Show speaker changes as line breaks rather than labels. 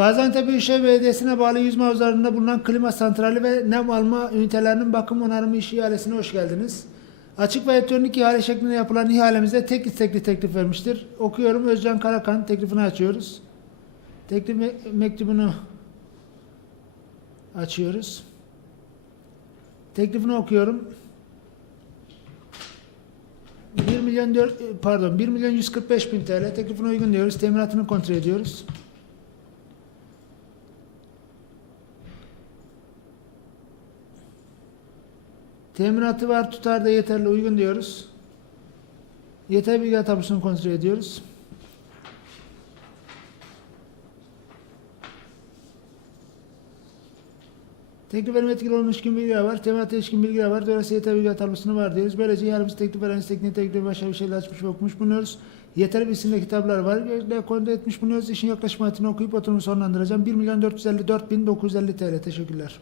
Gaziantep Büyükşehir Belediyesi'ne bağlı yüzme havuzlarında bulunan klima santrali ve nem alma ünitelerinin bakım onarımı işi ihalesine hoş geldiniz. Açık ve elektronik ihale şeklinde yapılan ihalemizde tek istekli teklif vermiştir. Okuyorum Özcan Karakan teklifini açıyoruz. Teklif me- mektubunu açıyoruz. Teklifini okuyorum. 1 milyon 4, pardon 1 milyon 145 bin TL teklifine uygun diyoruz. Teminatını kontrol ediyoruz. Teminatı var tutar da yeterli uygun diyoruz. Yeter bilgi tabusunu kontrol ediyoruz. Teklif verim etkili olmuş ilişkin bilgiler var. Teminata ilişkin bilgiler var. Dolayısıyla yeter bilgi tablosunu var diyoruz. Böylece ihalemiz teklif veren istekli teklifi başka bir şeyle açmış ve okumuş bulunuyoruz. Yeter bilgisinde kitaplar var. Ve konuda etmiş bulunuyoruz. İşin yaklaşık matını okuyup oturumu sonlandıracağım. 1 milyon 454 bin 950 TL. Teşekkürler.